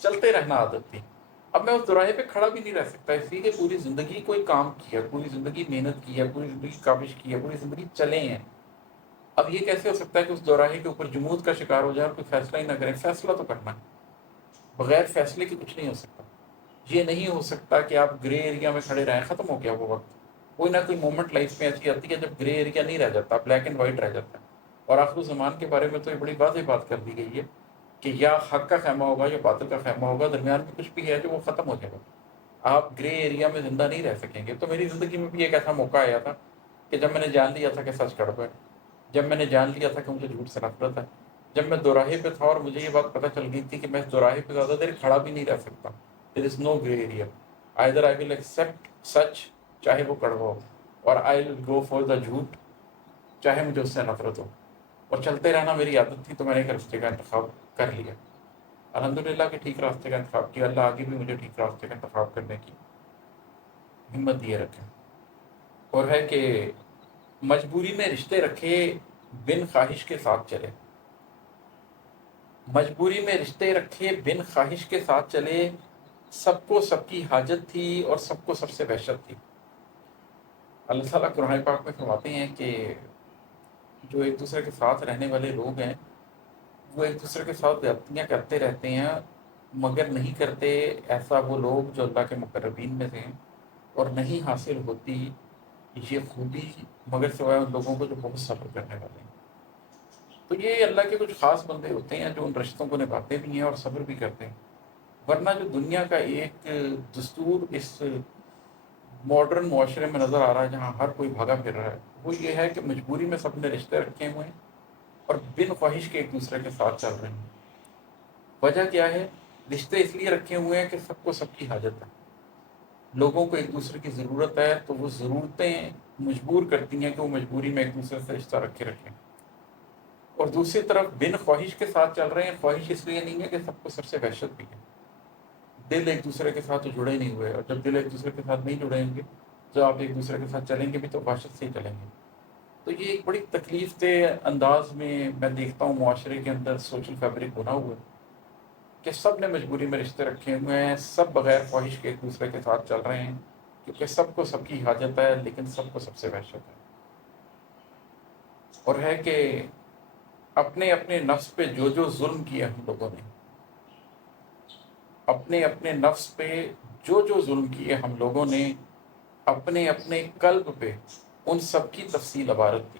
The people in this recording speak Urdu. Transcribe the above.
چلتے رہنا عادت تھی. اب میں اس دوراہے پہ کھڑا بھی نہیں رہ سکتا، اس لیے کہ پوری زندگی کوئی کام کیا، پوری زندگی محنت کی ہے، پوری زندگی کاوش کی ہے، پوری زندگی چلے ہیں. اب یہ کیسے ہو سکتا ہے کہ اس دوراہے کے اوپر جمود کا شکار ہو جائے اور کوئی فیصلہ ہی نہ کریں؟ فیصلہ تو کرنا ہے، بغیر فیصلے کے کچھ نہیں ہو سکتا. یہ نہیں ہو سکتا کہ آپ گرے ایریا میں کھڑے رہیں. ختم ہو گیا وہ وقت. کوئی نہ کوئی مومنٹ لائف میں ایسی آتی ہے جب گرے ایریا نہیں رہ جاتا، بلیک اینڈ وائٹ رہ جاتا ہے. اور آخر زمان کے بارے میں تو یہ بڑی واضح بات کر دی گئی ہے کہ یا حق کا خیمہ ہوگا یا باطل کا خیمہ ہوگا، درمیان میں کچھ بھی ہے جو وہ ختم ہو جائے گا. آپ گرے ایریا میں زندہ نہیں رہ سکیں گے. تو میری زندگی میں بھی ایک ایسا موقع آیا تھا کہ جب میں نے جان لیا تھا کہ سچ کڑوا ہے، جب میں نے جان لیا تھا کہ مجھے جھوٹ سے نفرت ہے، جب میں دوراہے پہ تھا اور مجھے یہ بات پتہ چل گئی تھی کہ میں اس دوراہے پہ زیادہ دیر کھڑا بھی نہیں رہ سکتا. There is no grey area. Either I will accept such, چاہے وہ کڑوا ہو، اور آئی ول گو فار دا جھوٹ، چاہے مجھے اس سے نفرت ہو. اور چلتے رہنا میری عادت تھی، تو میں نے ایک راستے کا انتخاب کر لیا. الحمدللہ کہ ٹھیک راستے کا انتخاب کیا. اللہ آگے بھی مجھے ٹھیک راستے کا انتخاب کرنے کی ہمت دیے رکھے. اور ہے کہ مجبوری میں رشتے رکھے، بن خواہش کے ساتھ چلے. مجبوری میں رشتے رکھے، بن خواہش کے ساتھ چلے. سب کو سب کی حاجت تھی اور سب کو سب سے وحشت تھی. اللہ تعالیٰ قرآن پاک میں فرماتے ہیں کہ جو ایک دوسرے کے ساتھ رہنے والے لوگ ہیں وہ ایک دوسرے کے ساتھ زیادتیاں کرتے رہتے ہیں، مگر نہیں کرتے ایسا وہ لوگ جو اللہ کے مقربین میں سے ہیں، اور نہیں حاصل ہوتی یہ خوبی مگر سوائے ان لوگوں کو جو بہت صبر کرنے والے ہیں. تو یہ اللہ کے کچھ خاص بندے ہوتے ہیں جو ان رشتوں کو نبھاتے بھی ہیں اور صبر بھی کرتے ہیں. ورنہ جو دنیا کا ایک دستور اس ماڈرن معاشرے میں نظر آ رہا ہے، جہاں ہر کوئی بھاگا پھر رہا ہے، وہ یہ ہے کہ مجبوری میں سب نے رشتے رکھے ہوئے ہیں اور بن خواہش کے ایک دوسرے کے ساتھ چل رہے ہیں. وجہ کیا ہے؟ رشتے اس لیے رکھے ہوئے ہیں کہ سب کو سب کی حاجت ہے. لوگوں کو ایک دوسرے کی ضرورت ہے، تو وہ ضرورتیں مجبور کرتی ہیں کہ وہ مجبوری میں ایک دوسرے سے رشتہ رکھے رکھیں. اور دوسری طرف بن خواہش کے ساتھ چل رہے ہیں. خواہش اس لیے نہیں ہے کہ سب کو سب سے وحشت بھی ہے. دل ایک دوسرے کے ساتھ تو جڑے نہیں ہوئے، اور جب دل ایک دوسرے کے ساتھ نہیں جڑیں گے تو آپ ایک دوسرے کے ساتھ چلیں گے بھی تو وحشت سے ہی چلیں گے. تو یہ ایک بڑی تکلیف دہ انداز میں دیکھتا ہوں معاشرے کے اندر سوشل فیبرک بنا ہوا ہے کہ سب نے مجبوری میں رشتے رکھے ہوئے ہیں، سب بغیر خواہش کے ایک دوسرے کے ساتھ چل رہے ہیں، کیونکہ سب کو سب کی حاجت ہے لیکن سب کو سب سے وحشت ہے. اور ہے کہ اپنے اپنے نفس پہ جو جو ظلم کیا ہم لوگوں نے، اپنے اپنے نفس پہ جو جو ظلم کیے ہم لوگوں نے، اپنے اپنے قلب پہ ان سب کی تفصیل عبارت دی.